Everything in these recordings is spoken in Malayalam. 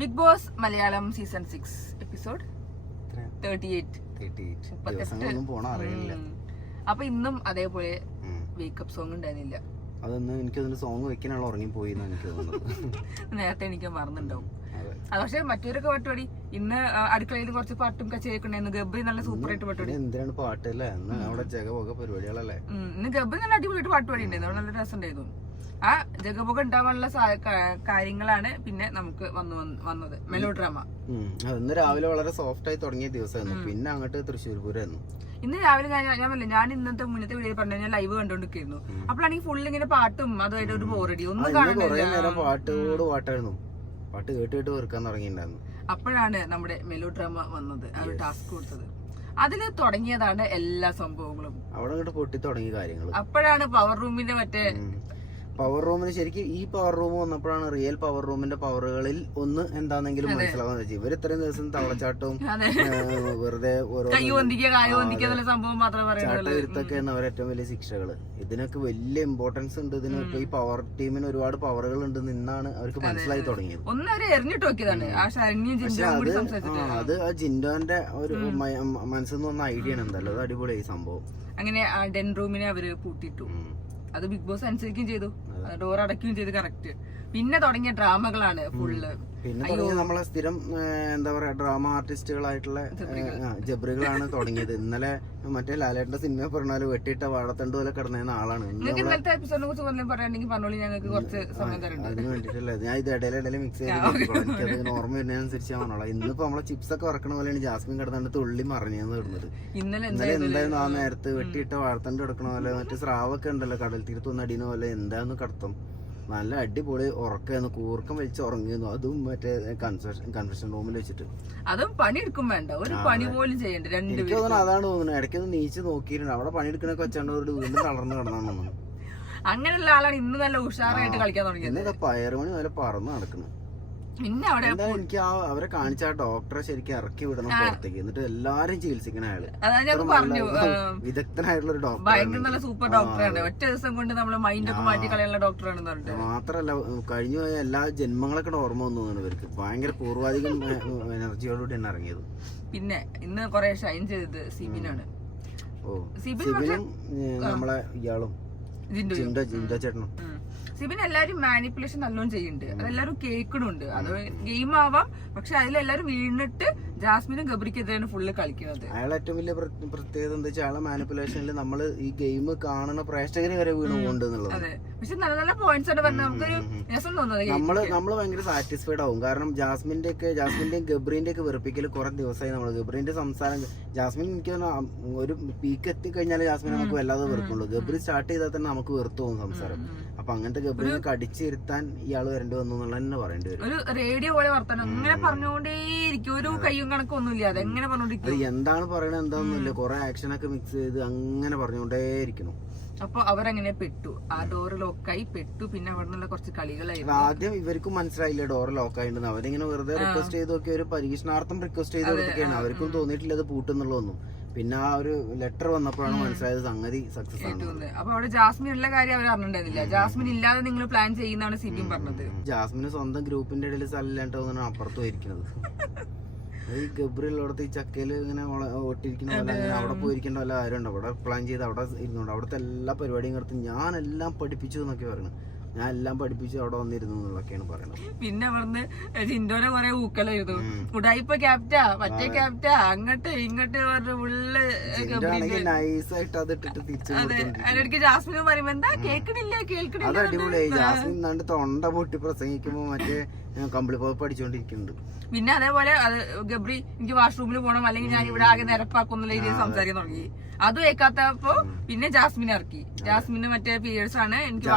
Big Boss Malayalam season 6 episode 38. അപ്പൊ ഇന്നും അതേപോലെ വേക്കപ്പ് സോങ് ഉണ്ടായിരുന്നില്ല. അതൊന്നും എനിക്കതിന് സോങ് വെക്കാനുള്ള ഉറങ്ങിപ്പോയി എനിക്ക് തോന്നുന്നത്. നേരത്തെ എനിക്ക് മറന്നുണ്ടാവും. പക്ഷെ മറ്റൊരൊക്കെ പാട്ടുപാടി. ഇന്ന് അടുക്കളയിൽ കുറച്ച് പാട്ടും കച്ചേരിയൊക്കെ ഉണ്ടായിരുന്നു. ഗബ്രി നല്ല സൂപ്പർ ആയിട്ട് പാട്ടുപാടി. എന്തിനാണ് പാട്ടല്ലേ അവിടെ ജഗപോക പരിപാടികളല്ലേ. ഇന്ന് ഗബ്രി നല്ല അടിപൊളിയായിട്ട് പാട്ടുപാടി ഉണ്ടായിരുന്നു. നല്ല രസം ഉണ്ടായിരുന്നു. ആ ജഗപോക ഉണ്ടാവാനുള്ള കാര്യങ്ങളാണ് പിന്നെ നമുക്ക് വന്നത് മെലോ ഡ്രാമ. ഇന്ന് രാവിലെ വളരെ സോഫ്റ്റ് ആയി തുടങ്ങിയ ദിവസമായിരുന്നു. പിന്നെ അങ്ങോട്ട് തൃശ്ശൂർ പൂരമായിരുന്നു. ഇന്ന് രാവിലെ ഞാൻ ഇന്നത്തെ മുന്നത്തെ വീഡിയോ പറഞ്ഞു ഞാൻ ലൈവ് കണ്ടോണ്ടിരിക്കുന്നു. അപ്പോഴാണെങ്കിൽ ഫുൾ ഇങ്ങനെ പാട്ടും അതുമായിട്ട് ഒരു ബോറടി ഒന്നും കാണുന്നില്ല. പാട്ടായിരുന്നു. പാട്ട് കേട്ട് വെറുക്കാൻ തുടങ്ങിയിട്ടുണ്ടായിരുന്നു. അപ്പോഴാണ് നമ്മുടെ മെലോ ഡ്രാമ വന്നത്. ആ ഒരു ടാസ്ക് കൊടുത്തത്. അതില് തുടങ്ങിയതാണ് എല്ലാ സംഭവങ്ങളും. അവിടെ പൊട്ടി തുടങ്ങിയ കാര്യങ്ങൾ. അപ്പോഴാണ് പവർ റൂമിന്റെ പവർ റൂമിന് ശരിക്കും ഈ പവർ റൂം വന്നപ്പോഴാണ് റിയൽ പവർ റൂമിന്റെ പവറുകളിൽ ഒന്ന് എന്താണെങ്കിലും മനസ്സിലാവുന്ന വെച്ചാൽ ഇവർ ഇത്രയും ദിവസം തവളച്ചാട്ടവും വെറുതെ ഓരോ ചാട്ടയിരുത്തൊക്കെയാണ് അവരേറ്റവും വലിയ ശിക്ഷകള്. ഇതിനൊക്കെ വലിയ ഇമ്പോർട്ടൻസ് ഉണ്ട്. ഇതിനൊക്കെ ഈ പവർ ടീമിന് ഒരുപാട് പവറുകൾ ഉണ്ട് നിന്നാണ് അവർക്ക് മനസ്സിലായി തുടങ്ങിയത്. അത് ആ ജിൻഡോന്റെ ഒരു മനസ്സിൽ നിന്ന് വന്ന ഐഡിയ ആണ്. എന്തായാലും അത് അടിപൊളിയായി സംഭവം. അങ്ങനെ ഡെൻ റൂമിനെ അവര് പൂട്ടിയിട്ടു. അത് ബിഗ് ബോസ് അനുസരിക്കുകയും ചെയ്തു. ഡോർ അടയ്ക്കുകയും ചെയ്തു. കറക്റ്റ്. പിന്നെ തുടങ്ങിയ ഡ്രാമകളാണ് ഫുള്ള്. പിന്നെ നമ്മളെ സ്ഥിരം എന്താ പറയാ ഡ്രാമ ആർട്ടിസ്റ്റുകളായിട്ടുള്ള ജബ്രികളാണ് തുടങ്ങിയത്. ഇന്നലെ മറ്റേ ലാലേട്ടന്റെ സിനിമ പറഞ്ഞാല് വെട്ടിയിട്ട വാഴത്തണ്ട് പോലെ കിടന്ന ആളാണ്. അതിന് വേണ്ടിട്ടല്ലേ ഞാൻ ഇത് ഇടയിലിടയിൽ മിക്സ് ചെയ്ത് എനിക്കത് ഓർമ്മ വരുന്നതിനനുസരിച്ച് ഞാൻ പറഞ്ഞോളാം. ഇന്നിപ്പോ നമ്മളെ ചിപ്സ് ഒക്കെ വറക്കണ പോലെയാണ് ജാസ്മിൻ കിടന്നിട്ട് തുള്ളി മറിഞ്ഞെന്ന് വരുന്നത്. ഇന്നലെ എന്തായിരുന്നു ആ നേരത്ത് വെട്ടിയിട്ട വാഴത്തണ്ട് കിടക്കണ പോലെ മറ്റേ സ്രാവൊക്കെ ഉണ്ടല്ലോ കടൽ തീരത്ത് ഒന്ന് അടിയുന്ന പോലെ എന്താന്ന് കടത്തം. നല്ല അടിപൊളി ഉറക്കായിരുന്നു. കൂർക്കം വലിച്ച് ഉറങ്ങിയിരുന്നു. അതും മറ്റേ കൺഫെഷൻ റൂമിൽ വെച്ചിട്ട്. അതും പണിയെടുക്കും വേണ്ട ഒരു പണി പോലും ചെയ്യണ്ട. എനിക്ക് തോന്നുന്നു അതാണ് തോന്നുന്നത്. ഇടയ്ക്കൊന്ന് നീച്ച് നോക്കിയിരുന്നു. അവിടെ പണിയെടുക്കണൊക്കെ വെച്ചാണ്ട് വീണ്ടും തളർന്നു കിടന്നു. അങ്ങനെയുള്ള ആളാണ് ഇന്ന് നല്ല ഉഷാറായിട്ട് കളിക്കാൻ തുടങ്ങിയത്. പയറുമണി വരെ പറന്ന് നടക്കണം. പിന്നെ അവിടെ എനിക്ക് അവരെ കാണിച്ച ആ ഡോക്ടറെ ശരിക്കും ഇറക്കി വിടണം പുറത്തേക്ക്. എന്നിട്ട് എല്ലാരും ചികിത്സിക്കണ അയാള് വിദഗ്ധനായിട്ടുള്ള ഒരു ഡോക്ടർ. ഭയങ്കര നല്ല സൂപ്പർ ഡോക്ടറാണ്. ഒറ്റ ദിവസം കൊണ്ട് നമ്മള് മൈൻഡ് ഒക്കെ മാറ്റി കളയാനുള്ള ഡോക്ടറാണെന്ന് പറഞ്ഞിട്ട്. മാത്രല്ല കഴിഞ്ഞു പോയ എല്ലാ ജന്മങ്ങളൊക്കെ ഓർമ്മ വന്നു തോന്നുന്നു ഇവർക്ക്. ഭയങ്കര പൂർവാധികം എനർജിയോടുകൂടി തന്നെ ഇറങ്ങിയത്. പിന്നെ ഇന്ന് കൊറേ ഷൈൻ ചെയ്തത് സിബിനാണ്. സിബിനും നമ്മളെ ഇയാളും ജിൻഡോ ചേട്ടനും. സിബിൻ എല്ലാരും മാനിപ്പുലേഷൻ നല്ലോണം ചെയ്യുന്നുണ്ട്. അതെല്ലാരും കേൾക്കണുണ്ട്. അത് ഗെയിം ആവാം. പക്ഷെ അതിലെല്ലാരും വീണിട്ട് ജാസ്മിനും ഗബ്രിക്കെതിരെയാണ് ഫുള്ള് കളിക്കുന്നത്. അയാൾ ഏറ്റവും വലിയ പ്രത്യേകത എന്താ വെച്ചാൽ അയാളെ മാനിപ്പുലേഷനിൽ നമ്മള് ഈ ഗെയിം കാണുന്ന പ്രേക്ഷകരെ വരെ വീണുകൊണ്ട് എന്നുള്ളത്. അതെ. പക്ഷെ നല്ല നല്ല പോയിന്റ്സ് ആണ് പറഞ്ഞത്. നമുക്കൊരു രസം തോന്നുന്നത്. നമ്മള് ഭയങ്കര സാറ്റിസ്ഫൈഡ് ആവും. കാരണം ജാസ്മിന്റെയും ഗബ്രീന്റെ ഒക്കെ വെറുപ്പിക്കല് കുറെ ദിവസമായി. നമ്മള് ഗബ്രീന്റെ സംസാരം ജാസ്മിൻ എനിക്ക് ഒരു പീക്ക് എത്തിക്കഴിഞ്ഞാൽ ജാസ്മിൻ നമുക്ക് വല്ലാതെ വെറുക്കുള്ളൂ. ഗബ്രി സ്റ്റാർട്ട് ചെയ്താൽ തന്നെ നമുക്ക് വെറുത്തു പോകും സംസാരം. അപ്പൊ അങ്ങനത്തെ ഗബ്രീനെ കടിച്ചിരുത്താൻ ഇയാള് വരേണ്ടി വന്നു എന്നുള്ള തന്നെ പറയേണ്ടി വരും. ഒരു റേഡിയോ പോലെ വർത്തനം അങ്ങനെ പറഞ്ഞുകൊണ്ടേയിരിക്കും. ഒരു കയ്യും കണക്കൊന്നുമില്ല. അതെങ്ങനെ പറഞ്ഞോണ്ടിരിക്കും. എന്താണ് പറയണത് എന്താണെന്നില്ല. കുറെ ആക്ഷനൊക്കെ മിക്സ് ചെയ്ത് അങ്ങനെ പറഞ്ഞുകൊണ്ടേയിരിക്കണം. അപ്പൊ അവരങ്ങനെ പെട്ടു. ആ ഡോറ് ലോക്കായി പെട്ടു. പിന്നെ അവിടെ നിന്നുള്ള കുറച്ച് കളികളായിരുന്നു. ആദ്യം ഇവർക്കും മനസ്സിലായില്ല ഡോറ് ലോക്കായിട്ടുണ്ടെന്ന്. അവരിങ്ങനെ വെറുതെ റിക്വസ്റ്റ് ചെയ്ത് നോക്കി ഒരു പരീക്ഷണാർത്ഥം റിക്വസ്റ്റ് ചെയ്ത് കൊടുക്കുകയാണ്. അവർക്കും തോന്നിയിട്ടില്ല അത് പൂട്ടുന്നുള്ളതൊന്നും. പിന്നെ ആ ഒരു ലെറ്റർ വന്നപ്പോഴാണ് മനസ്സിലായത് സംഗതി സക്സസ് ആണ്. അപ്പൊ അവിടെ ജാസ്മിൻ ഉള്ള കാര്യം അവർ അറിഞ്ഞിട്ടുണ്ടായിരുന്നില്ല. ജാസ്മിൻ ഇല്ലാതെ നിങ്ങൾ പ്ലാൻ ചെയ്യുന്നതാണ് സിബിൻ പറഞ്ഞത്. ജാസ്മിന് സ്വന്തം ഗ്രൂപ്പിന്റെ ഇടയിൽ സ്ഥലമില്ലാണ്ട് തോന്നുന്നു അപ്പുറത്ത് പോയിരിക്കുന്നത്. ഈ ഗബ്രിയുള്ളടത്ത് ഈ ചക്കയില് ഇങ്ങനെ ഒട്ടിരിക്കുന്ന പോലെ അങ്ങനെ അവിടെ പോയിരിക്കേണ്ട വല്ല ആരും ഉണ്ട്. അവിടെ പ്ലാൻ ചെയ്ത് അവിടെ ഇരുന്നുണ്ട്. അവിടുത്തെ എല്ലാ പരിപാടിയും നിർത്തി ഞാനെല്ലാം പഠിപ്പിച്ചു എന്നൊക്കെ പറയുന്നത്. ഞാൻ എല്ലാം പഠിപ്പിച്ച് അവിടെ വന്നിരുന്നു എന്നുള്ളതൊക്കെയാണ് പറയുന്നത്. പിന്നെ അവിടുന്ന് ജിൻഡോനെ കുറെ ഊക്കലായിരുന്നു. ഉടായിപ്പ ക്യാപ്റ്റാ മറ്റേ ക്യാപ്റ്റാ അങ്ങോട്ട് ഇങ്ങോട്ട് നൈസായിട്ട് അത് ഇട്ടിട്ട് തിരിച്ചു. അതിനിടയ്ക്ക് ജാസ്മിൻ പറയുമ്പോ എന്താ കേൾക്കണില്ല. അത് അടിപൊളിയായി. ജാസ്മിൻ എന്നാണ്ട് തൊണ്ട പൊട്ടി പ്രസംഗിക്കുമ്പോ മറ്റേ കമ്പിളി പോപ്പ് പഠിച്ചോണ്ടിരിക്കുന്നുണ്ട്. പിന്നെ അതേപോലെ അത് ഗബ്രി എനിക്ക് വാഷ്റൂമിൽ പോകണം അല്ലെങ്കിൽ ഞാൻ ഇവിടെ ആകെ നിരപ്പാക്കുന്ന രീതിയിൽ സംസാരിക്കാൻ തുടങ്ങി. അതും കേൾക്കാത്തപ്പോ പിന്നെ ജാസ്മിനെ ഇറക്കി. ജാസ്മിന് മറ്റേ പീരിയഡ്സ് ആണ്. എനിക്ക്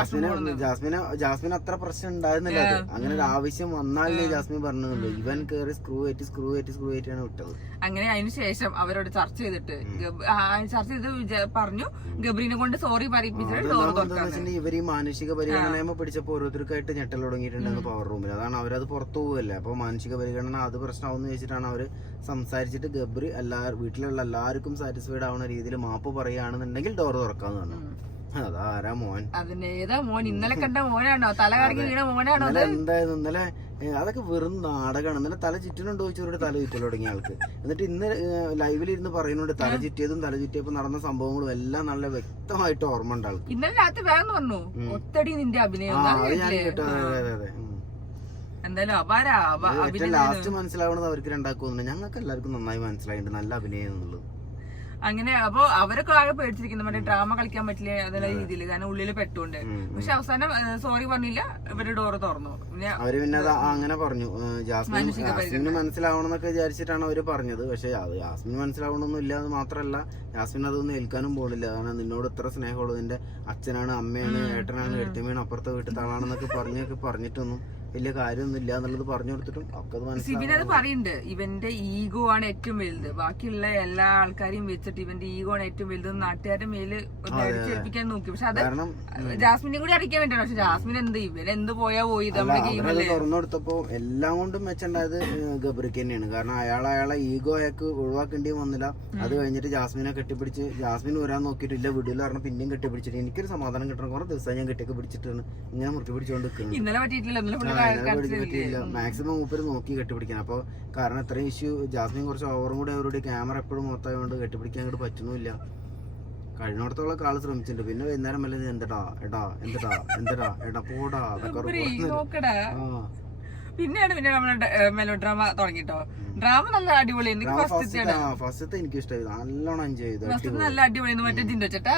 ജാസ്മിൻ അത്ര പ്രശ്നം ഉണ്ടായിരുന്നില്ല. അത് അങ്ങനെ ഒരു ആവശ്യം വന്നാലേ ജാസ്മിൻ പറഞ്ഞില്ല. ഇവൻ കേറി സ്ക്രൂ ഏറ്റിയാണ് വിട്ടത്. അങ്ങനെ അതിനുശേഷം അവരോട് ചർച്ച ചെയ്തിട്ട് പറഞ്ഞു ഗബ്രീനെ കൊണ്ട് സോറി പറയിപ്പിച്ചിട്ട് ഇവർ ഈ മാനുഷിക പരിഗണന പിടിച്ചപ്പോ ഓരോരുത്തർക്കായിട്ട് ഞെട്ടൽ തുടങ്ങിയിട്ടുണ്ടെന്ന് പവർ റൂമിൽ. അതാണ് അവരത് പുറത്തു പോവല്ലേ. അപ്പൊ മാനുഷിക പരിഗണന അത് പ്രശ്നമാവെന്ന് വെച്ചിട്ടാണ് അവര് സംസാരിച്ചിട്ട് ഗബ്രി വീട്ടിലുള്ള എല്ലാവർക്കും സാറ്റിസ്ഫൈഡ് ആവുന്ന രീതിയിൽ മാപ്പ് പറയുകയാണെന്നുണ്ടെങ്കിൽ ഡോർ തുറക്കാന്ന് പറഞ്ഞു. അതാരാ മോൻ? അതിനേതാ മോൻ? ഇന്നലെ കണ്ട മോനാണോ? തല കറങ്ങി വീണ മോനാണോ? എന്തായിരുന്നു ഇന്നലെ അതൊക്കെ വെറും നാടകമാണ്. ഇന്നലെ തല ചുറ്റിനുണ്ടോ ചോദിച്ചവരുടെ തല ചുറ്റൽ തുടങ്ങിയ ആൾക്ക്. എന്നിട്ട് ഇന്ന് ലൈവിലിരുന്ന് പറയുന്നുണ്ട് തല ചുറ്റിയതും തല ചുറ്റിയപ്പോ നടന്ന സംഭവങ്ങളും എല്ലാം നല്ല വ്യക്തമായിട്ട് ഓർമ്മ ഉണ്ട് ആൾക്ക്. ഇന്നലെ രാത്രി വേഗം പറഞ്ഞു ഒത്തടി നിന്റെ അഭിനയം. അത് ഞാൻ കേട്ടോ. അതെ അതെ. എന്തായാലും ലാസ്റ്റ് മനസ്സിലാവണത് അവർക്ക് രണ്ടാക്കുന്നുണ്ട്. ഞങ്ങൾക്ക് എല്ലാവർക്കും നന്നായി മനസ്സിലായിട്ടുണ്ട് നല്ല അഭിനയം എന്നുള്ളത്. അങ്ങനെ അപ്പൊ അവരൊക്കെ ആകെ പേടിച്ചിരിക്കുന്നു, മറ്റേ ഡ്രാമ കളിക്കാൻ പറ്റില്ല എന്നുള്ള രീതിയിൽ, കാരണം ഉള്ളില് പെട്ടുകൊണ്ട്. പക്ഷെ അവസാനം സോറി പറഞ്ഞില്ല, ഇവര് ഡോറ് തുറന്നു. അവര് പിന്നെ അങ്ങനെ പറഞ്ഞു, ജാസ്മിന് മനസ്സിലാവണമെന്നൊക്കെ വിചാരിച്ചിട്ടാണ് അവര് പറഞ്ഞത്. പക്ഷെ അത് ജാസ്മിന് മനസ്സിലാവണമെന്നും ഇല്ല. അത് മാത്രല്ല ജാസ്മിൻ അതൊന്നും ഏൽക്കാനും പോകുന്നില്ല. കാരണം നിന്നോട് ഇത്ര സ്നേഹമുള്ളൂ, നിന്റെ അച്ഛനാണ്, അമ്മയാണ്, ഏട്ടനാണ്, എഴുത്തമ്മയാണ്, അപ്പുറത്തെ വീട്ടിൽ താളാണെന്നൊക്കെ പറഞ്ഞിട്ടൊന്നും വലിയ കാര്യമൊന്നും ഇല്ല എന്നുള്ളത് പറഞ്ഞു കൊടുത്തിട്ടും ഒക്കെ സിബിൻ അത് പറയുന്നുണ്ട്. ഇവന്റെ ഈഗോ ആണ് ഏറ്റവും വലുത്, ബാക്കിയുള്ള എല്ലാ ആൾക്കാരെയും വെച്ചിട്ട് ഇവന്റെ ഈഗോ ആണ് ഏറ്റവും വലുത് നാട്ടുകാരുടെ മേല് അടിച്ചേൽപ്പിക്കാൻ നോക്കി. പക്ഷെ അത് ജാസ്മിനെ കൂടി അടിക്കാൻ വേണ്ടിയാണ്. പക്ഷെ ജാസ്മിൻ ഇവരെന്ത് പോയാ പോയി, നമ്മുടെ ഗെയിമല്ലേ. തുറന്നു കൊടുത്തപ്പോ എല്ലാം കൊണ്ടും മെച്ചുണ്ടായത് ഗബ്രിക്ക് തന്നെയാണ്. കാരണം അയാളെ ഈഗോ അയാൾക്ക് ഒഴിവാക്കേണ്ടി വന്നില്ല. അത് കഴിഞ്ഞിട്ട് ജാസ്മിനെ കെട്ടിപ്പിടിച്ച്, ജാസ്മിൻ വരാൻ നോക്കിയിട്ടില്ല, വീട്ടിൽ പറഞ്ഞ പിന്നെയും കെട്ടിപ്പിടിച്ചിട്ട് എനിക്കൊരു സമാധാനം കിട്ടണം. കുറെ ദിവസം ഞാൻ കെട്ടിയൊക്കെ പിടിച്ചിട്ടാണ് ഇങ്ങനെ മുറുക്കി പിടിച്ചുകൊണ്ട് നിൽക്കുന്നത്. ഇന്നലെ പറ്റിയിട്ടില്ല, മാക്സിമം മൂപ്പര് നോക്കി കെട്ടിപ്പിടിക്കാൻ. അപ്പൊ കാരണം ഇത്രയും ഇഷ്യൂ ജാസ്മിൻ കുറച്ച് ഓവറും കൂടെ അവരുടെ ക്യാമറ എപ്പോഴും മൊത്തമായതുകൊണ്ട് കെട്ടിപ്പിടിക്കാൻ അങ്ങോട്ട് പറ്റുന്നില്ല. കഴിഞ്ഞിടത്തോളം കാള് ശ്രമിച്ചിട്ടുണ്ട്. പിന്നെ വൈകുന്നേരം വല്ല എന്തടാ എടാ പോടാ അതൊക്കെ. പിന്നെയാണ് നമ്മുടെ മെലോ ഡ്രാമ തുടങ്ങിട്ടോ. ഡ്രാമ നല്ല അടിപൊളിയായിരുന്നു. ഫസ്റ്റത്തെ എനിക്ക് ഇഷ്ടമായി, നല്ലോണം എൻജോയ് ചെയ്തു. നല്ല അടിപൊളിയായിരുന്നു. മറ്റേ ജിൻഡോ ചേട്ടാ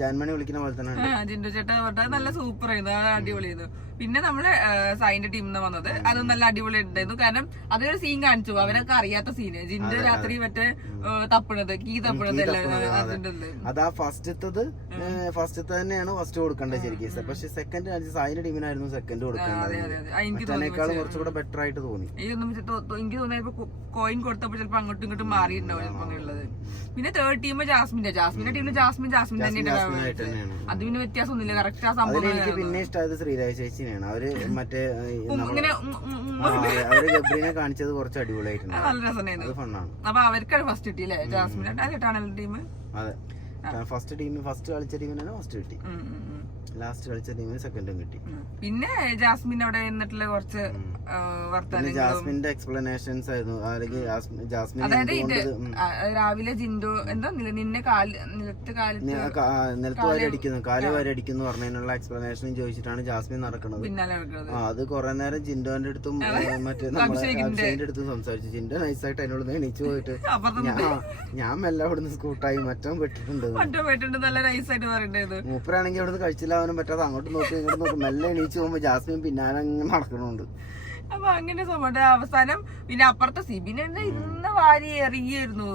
ജാൻമണി വിളിക്കുന്ന പോലെ തന്നെ ജിൻഡോ ചേട്ടാ പറഞ്ഞാൽ നല്ല സൂപ്പർ ആയിരുന്നു, അടിപൊളിയായിരുന്നു. പിന്നെ നമ്മള് സായിന്റെ ടീമിൽ നിന്ന് വന്നത് അത് നല്ല അടിപൊളി ഉണ്ടായിരുന്നു. കാരണം അതൊരു സീൻ കാണിച്ചു, അവരൊക്കെ അറിയാത്ത സീന്. ജിൻഡോ രാത്രി മറ്റേ തപ്പണത്, കീ തപ്പണത് അതാ ഫസ്റ്റത്തെ തന്നെയാണ് ഫസ്റ്റ് കൊടുക്കേണ്ടത് ശരിക്കും. പക്ഷെ സെക്കൻഡ് കാണിച്ച സായിന്റെ ടീമിനായിരുന്നു സെക്കൻഡ് കൊടുക്കേണ്ടത്. കുറച്ചുകൂടെ ബെറ്റർ ആയിട്ട് തോന്നി. എനിക്ക് തോന്നിയപ്പോ കോയിൻ കൊടുത്തപ്പോ ചിലപ്പോ അങ്ങോട്ടും ഇങ്ങോട്ടും മാറിയിട്ടുണ്ടാവും ചിലപ്പോ അങ്ങനെയുള്ളത്. പിന്നെ തേർഡ് ടീം ജാസ്മിന്റെ ടീമിൽ ജാസ്മിൻ തന്നെയാണ്. അത് പിന്നെ വ്യത്യാസമൊന്നുമില്ല, കറക്റ്റ് ആ സംഭവം. പിന്നെ ഇഷ്ടമായത് ശ്രീരാജ് ചേച്ചിനെയാണ്. അവര് മറ്റേ അവര് ഗബ്രീനെ കാണിച്ചത് കുറച്ച് അടിപൊളിയായിട്ടുണ്ട്, നല്ല രസമായിരുന്നു, ഫണ്ണാണ്. അപ്പൊ അവർക്കാണ് ഫസ്റ്റ് കിട്ടിയില്ലേ ജാസ്മിൻ ടീം. അതെ, ഫസ്റ്റ് കളിച്ച ടീമിനാണ് ഫസ്റ്റ് കിട്ടി, ലാസ്റ്റ് കളിച്ച ടീമിന് സെക്കൻഡും കിട്ടി. പിന്നെ ജാസ്മിൻ അവിടെ നിന്നിട്ടുള്ള കുറച്ച് ജാസ്മിന്റെ എക്സ്പ്ലനേഷൻസ് ആയിരുന്നു. രാവിലെ ജിൻഡോ എന്താ നിന്നെ നിലത്ത് വാരി അടിക്കുന്നു, കാല് വാരി അടിക്കുന്നു പറഞ്ഞതിനുള്ള എക്സ്പ്ലനേഷനും ചോദിച്ചിട്ടാണ് ജാസ്മിൻ നടക്കുന്നത്. അത് കുറെ നേരം ജിൻഡോന്റെ അടുത്തും മറ്റേ അഭിഷേകിന്റെ അടുത്തും സംസാരിച്ചു. ജിൻഡോ നൈസായിട്ട് അതിനോട് എണീച്ചു പോയിട്ട് ഞാൻ മെല്ലെ അവിടുന്ന് സ്കൂട്ടായി മറ്റോ പെട്ടിട്ടുണ്ട്. മൂപ്പരാണെങ്കിൽ അവിടുന്ന് കഴിച്ചില്ല പറ്റാതെ അങ്ങോട്ട് നോക്കി ഇങ്ങോട്ട് നോക്കി മെല്ലെ എണീച്ചു പോകുമ്പോ ജാസ്മിൻ പിന്നാലെ നടക്കണുണ്ട്. അപ്പൊ അങ്ങനെ സംഭവം അവസാനം പിന്നെ അപ്പുറത്തെ സിബിനെ ഇന്ന് വാരി എറിയായിരുന്നു.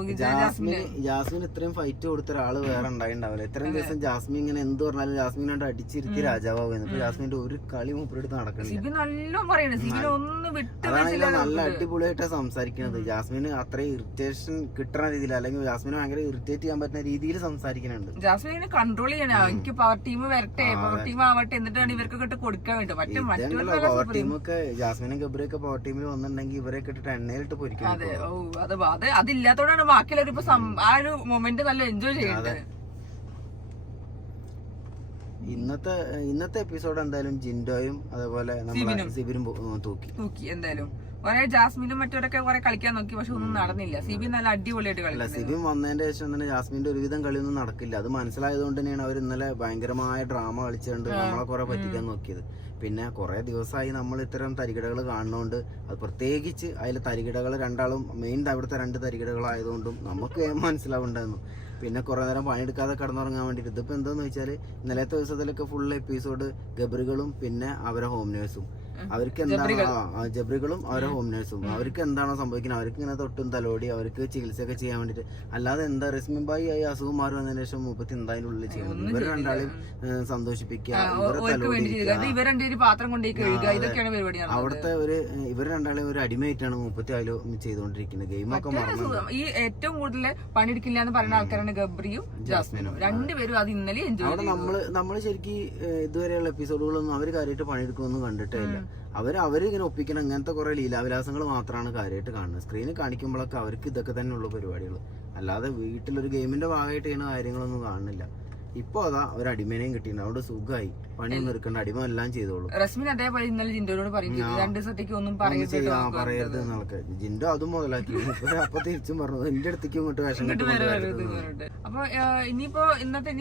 ജാസ്മിൻ ഇത്രയും ഫൈറ്റ് കൊടുത്ത ഒരാള് വേറെ ഉണ്ടായിണ്ടാവില്ല. ഇത്രയും ദിവസം ജാസ്മിൻ ഇങ്ങനെ എന്ത് പറഞ്ഞാലും ജാസ്മിനോട് അടിച്ചിരുത്തി രാജാവാകുന്നു. ഇപ്പൊ ജാസ്മിന്റെ ഒരു കളി മൂപ്പരെടുത്ത് നടക്കണില്ല. നല്ല അടിപൊളിയായിട്ടാണ് സംസാരിക്കുന്നത്. ജാസ്മിന് അത്രയും ഇറിറ്റേഷൻ കിട്ടുന്ന രീതിയിൽ, അല്ലെങ്കിൽ ജാസ്മിനെ ഭയങ്കര ഇറിറ്റേറ്റ് ചെയ്യാൻ പറ്റുന്ന രീതിയിൽ സംസാരിക്കുന്നുണ്ട്. ജാസ്മിനെ കൺട്രോൾ ചെയ്യണം. എനിക്ക് പവർ ടീം വരട്ടെ, പവർ ടീം ആവട്ടെ, എന്നിട്ടാണ് ഇവർക്കൊക്കെ കൊടുക്കാൻ വേണ്ടി. പവർ ടീമൊക്കെ ജാസ്മിനും ഗബ്രിയൊക്കെ പവർ ടീമിൽ വന്നിട്ടുണ്ടെങ്കിൽ ഇവരെയൊക്കെ ഇട്ടിട്ട് എണ്ണയിലിട്ട് പൊരിക്കും. അതില്ലാത്തോടാണ് ബാക്കിയുള്ളവർ ഇപ്പൊ ആ ഒരു മൊമെന്റ് നല്ല എൻജോയ് ചെയ്യുന്നത്. ഇന്നത്തെ എപ്പിസോഡ് എന്തായാലും ജിൻഡോയും അതേപോലെ സിബിനും തൂക്കി. എന്തായാലും കുറെ ജാസ്മിനും മറ്റവരൊക്കെ കുറെ കളിക്കാൻ നോക്കി, പക്ഷെ ഒന്നും നടന്നില്ല. സിബിൻ നല്ല അടിപൊളിയായിട്ട് കളിക്കില്ല. സിബിൻ വന്നതിന്റെ ശേഷം തന്നെ ജാസ്മിന്റെ ഒരുവിധം കളിയൊന്നും നടക്കില്ല. അത് മനസ്സിലായതുകൊണ്ട് തന്നെയാണ് അവർ ഇന്നലെ ഭയങ്കരമായ ഡ്രാമ കളിച്ചുകൊണ്ട് നമ്മളെ കുറെ പറ്റിക്കാൻ നോക്കിയത്. പിന്നെ കുറെ ദിവസമായി നമ്മൾ ഇത്തരം തരികിടകൾ കാണുന്നതുകൊണ്ട്, അത് പ്രത്യേകിച്ച് അതിൽ തരികിടകൾ രണ്ടാളും മെയിൻ അവിടുത്തെ 2 തരികിടകളായതുകൊണ്ടും നമുക്ക് മനസ്സിലാവുണ്ടായിരുന്നു. പിന്നെ കുറെ നേരം പണിയെടുക്കാതെ കിടന്നുറങ്ങാൻ വേണ്ടിയിട്ട്. ഇതിപ്പോ എന്താന്ന് വെച്ചാല് ഇന്നലത്തെ ദിവസത്തിലൊക്കെ ഫുൾ എപ്പിസോഡ് ഗബ്രികളും പിന്നെ അവരെ ഹോം നേഴ്സും, അവർക്ക് എന്താണ് ജബ്രികളും അവരെ ഹോം നേഴ്സും, അവർക്ക് എന്താണോ സംഭവിക്കുന്നത് അവർക്ക് ഇങ്ങനെ തൊട്ടും തലോടി അവർക്ക് ചികിത്സയൊക്കെ ചെയ്യാൻ വേണ്ടിട്ട്. അല്ലാതെ എന്താ റസ്മിൻബായി ആയി അസുഖം മാറി വന്നതിന് ശേഷം 30 എന്തായാലും ഉള്ളിൽ ചെയ്യുന്നത് ഇവർ രണ്ടാളെയും സന്തോഷിപ്പിക്കുക, അവിടുത്തെ ഇവർ രണ്ടാളെയും ഒരു അടിമയായിട്ടാണ് 30 ചെയ്തുകൊണ്ടിരിക്കുന്നത്. ഗെയിമൊക്കെ മറന്നു. ഈ ഏറ്റവും കൂടുതൽ പണിയെടുക്കില്ല എന്ന് പറയുന്ന ആൾക്കാരാണ് ഗബ്രിയും ജാസ്മിനും. രണ്ടുപേരും അത് ഇന്നലെ അവിടെ നമ്മള് ശരിക്കും ഇതുവരെയുള്ള എപ്പിസോഡുകളൊന്നും അവര് കാര്യമായിട്ട് പണിയെടുക്കുമെന്നും കണ്ടിട്ടേ ഇല്ല. അവരിങ്ങനെ ഒപ്പിക്കണം ഇങ്ങനത്തെ കുറെ ലീലാവിലാസങ്ങൾ മാത്രമാണ് കാര്യമായിട്ട് കാണുന്നത്. സ്ക്രീനിൽ കാണിക്കുമ്പോഴൊക്കെ അവർക്ക് ഇതൊക്കെ തന്നെ ഉള്ള പരിപാടികൾ, അല്ലാതെ വീട്ടിലൊരു ഗെയിമിന്റെ ഭാഗമായിട്ട് ചെയ്യുന്ന കാര്യങ്ങളൊന്നും കാണുന്നില്ല. ഇപ്പൊ അതാ ഒരു അടിമേനെയും കിട്ടിയിട്ടുണ്ട്, അവിടെ സുഖമായി. പണിയൊന്നും എടുക്കണ്ട, അടിമ എല്ലാം ചെയ്തോളൂ. റസ്മിൻ അതേപോലെ ഇന്നലെ ജിൻഡോനോട് പറയും 2 ദിവസത്തേക്ക് ഒന്നും പറയരുത് ആൾക്ക്. ജിൻഡോ അതും മുതലാക്കി അപ്പൊ തിരിച്ചും പറഞ്ഞു എന്റെ അടുത്തേക്ക് ഇങ്ങോട്ട് വിഷം. അപ്പൊ ഇനിയിപ്പോ ഇന്നത്തെ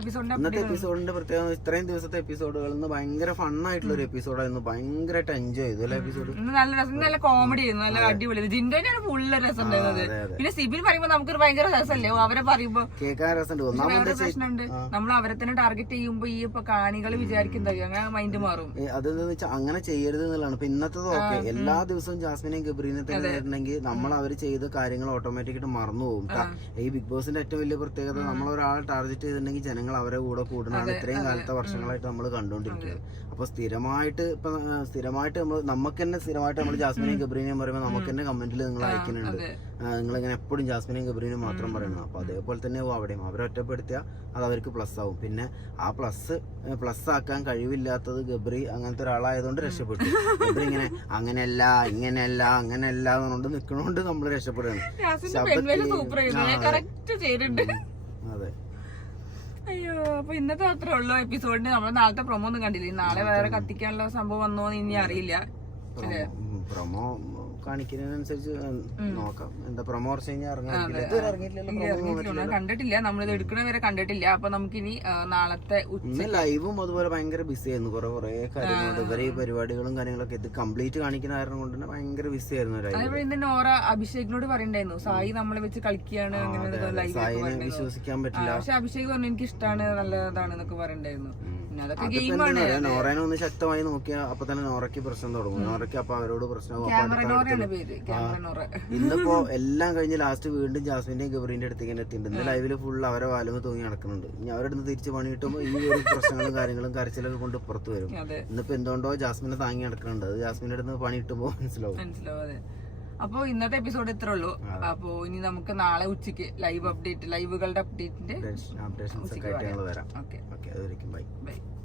എപ്പിസോഡിന്റെ പ്രത്യേകത ഇത്രയും ദിവസത്തെ എപ്പിസോഡുകളിൽ നിന്ന് ഭയങ്കര ഫണ്ണായിട്ടുള്ള ഒരു എപ്പിസോഡായിരുന്നു. ഭയങ്കരമായിട്ട് എൻജോയ് ചെയ്തു അല്ലെ എപ്പിസോഡ്. നല്ല രസം, നല്ല കോമഡി ആയിരുന്നു, നല്ല അടിപൊളി. ജിൻഡോനാണ് ഫുള്ള് രസം ഉണ്ടായിരുന്നത്. പിന്നെ സിബിൻ പറയുമ്പോ നമുക്കൊരു ഭയങ്കര രസമല്ലേ അവരെ പറയുമ്പോ കേൾക്കാൻ രസമുണ്ട്. ഒന്നാമത്തെ പ്രശ്നമുണ്ട്, നമ്മൾ അവരെ തന്നെ ടാർഗറ്റ് ചെയ്യുമ്പോ ഈ കാണികൾ വിചാരിക്കുന്നത് അങ്ങനെ മൈൻഡ് മാറും. അതെന്താ വെച്ചാൽ അങ്ങനെ ചെയ്യരുത് എന്നുള്ളതാണ്. ഇപ്പൊ ഇന്നത്തത് ഓക്കെ, എല്ലാ ദിവസവും ജാസ്മിനെയും ഗബ്രീനെ തന്നെ വരണമെങ്കിൽ നമ്മൾ അവര് ചെയ്ത കാര്യങ്ങൾ ഓട്ടോമാറ്റിക്കായിട്ട് മറന്നു പോകും. ഈ ബിഗ് ബോസിന്റെ ഏറ്റവും വലിയ പ്രത്യേകത, നമ്മൾ ഒരാളെ ടാർഗറ്റ് ചെയ്തിട്ടുണ്ടെങ്കിൽ ജനങ്ങൾ അവരെ കൂടെ കൂടുന്നതാണ് ഇത്രയും കാലത്തെ വർഷങ്ങളായിട്ട് നമ്മൾ കണ്ടുകൊണ്ടിരിക്കുന്നത്. അപ്പൊ സ്ഥിരമായിട്ട് നമുക്ക് തന്നെ സ്ഥിരമായിട്ട് നമ്മൾ ജാസ്മിനെയും ഗബ്രീനെയും പറയുമ്പോൾ നമുക്ക് തന്നെ കമന്റിൽ നിങ്ങൾ അയക്കുന്നുണ്ട്, നിങ്ങൾ ഇങ്ങനെ എപ്പോഴും ജാസ്മിനെയും ഗബ്രീനെയും മാത്രം പറയുന്നത്. അപ്പൊ അതേപോലെ തന്നെ അവിടെയും അവരെ ഒറ്റപ്പെടുത്തിയാൽ അത് അവർക്ക് പ്ലസ് ആവും. പിന്നെ ആ പ്ലസ് ആക്കാൻ കഴിവില്ലാത്തത് ഗബ്രി അങ്ങനത്തെ ഒരാളായതുകൊണ്ട് രക്ഷപ്പെട്ടു. ഗബ്രി ഇങ്ങനെ അങ്ങനെയല്ല ഇങ്ങനെയല്ല അങ്ങനെയല്ല എന്നുകൊണ്ട് നിൽക്കണോണ്ട് നമ്മൾ രക്ഷപ്പെടുകയാണ്. അതെ. അയ്യോ, അപ്പൊ ഇന്നത്തെ അത്രേ ഉള്ളൂ എപ്പിസോഡിന്. നമ്മൾ നാളത്തെ പ്രൊമോ ഒന്നും കണ്ടില്ല. നാളെ വേറെ കത്തിക്കാനുള്ള സംഭവം വന്നോന്ന് ഇനി അറിയില്ല. പ്രൊമോ കാണിക്കുന്നതിനനുസരിച്ച് നോക്കാം. എന്താ പ്രൊമോ കണ്ടിട്ടില്ല, നമ്മളിത് എടുക്കണ വരെ കണ്ടിട്ടില്ല. അപ്പൊ നമുക്കിനി നാളത്തെ ലൈവും അതുപോലെ ഭയങ്കര ബിസി ആയിരുന്നു. കുറെ കാര്യങ്ങളുണ്ട്, ഇവരെ പരിപാടികളും കാര്യങ്ങളൊക്കെ ഇത് കംപ്ലീറ്റ് കാണിക്കുന്ന കാരണം കൊണ്ട് തന്നെ ഭയങ്കര ബിസി ആയിരുന്നു. അതേപോലെ ഇന്ന് നോറ അഭിഷേകിനോട് പറയണ്ടായിരുന്നു സായി നമ്മളെ വെച്ച് കളിക്കുകയാണ്, അങ്ങനെ സായിനെ വിശ്വസിക്കാൻ പറ്റില്ല. പക്ഷെ അഭിഷേക് പറഞ്ഞു എനിക്ക് ഇഷ്ടമാണ്, നല്ലതാണെന്നൊക്കെ പറയണ്ടായിരുന്നു. നോറേനെ ഒന്ന് ശക്തമായി നോക്കിയാൽ അപ്പൊ തന്നെ നോറയ്ക്ക് പ്രശ്നം തുടങ്ങും. നോറയ്ക്ക് അപ്പൊ അവരോട് പ്രശ്നമാകും. ഇന്നിപ്പോ എല്ലാം കഴിഞ്ഞ് ലാസ്റ്റ് വീണ്ടും ജാസ്മിന്റെയും ഗബ്രീന്റെ അടുത്തേക്ക് തന്നെ എത്തിയിട്ടുണ്ട്. ഇന്ന് ലൈവില് ഫുൾ അവരെ വാലുമ തൂങ്ങി നടക്കുന്നുണ്ട്. ഇനി അവരുടെ അടുത്ത് തിരിച്ച് പണി കിട്ടുമ്പോൾ ഈ ഒരു പ്രശ്നങ്ങളും കാര്യങ്ങളും കരച്ചിലൊക്കെ കൊണ്ട് പുറത്തു വരും. ഇന്നിപ്പോ എന്തുകൊണ്ടോ ജാസ്മിനെ താങ്ങി നടക്കുന്നുണ്ട്. അത് ജാസ്മിന്റെ അടുത്ത് പണി കിട്ടുമ്പോ മനസ്സിലാവും. അപ്പൊ ഇന്നത്തെ എപ്പിസോഡ് ഇത്രേ ഉള്ളൂ. അപ്പൊ ഇനി നമുക്ക് നാളെ ഉച്ചയ്ക്ക് ലൈവുകളുടെ അപ്ഡേറ്റിന്റെ അപ്ഡേഷൻസ് ഒക്കെ ആയിട്ട് ഞങ്ങൾ വരാം. ഓക്കെ, അതുവരെയും ബൈ.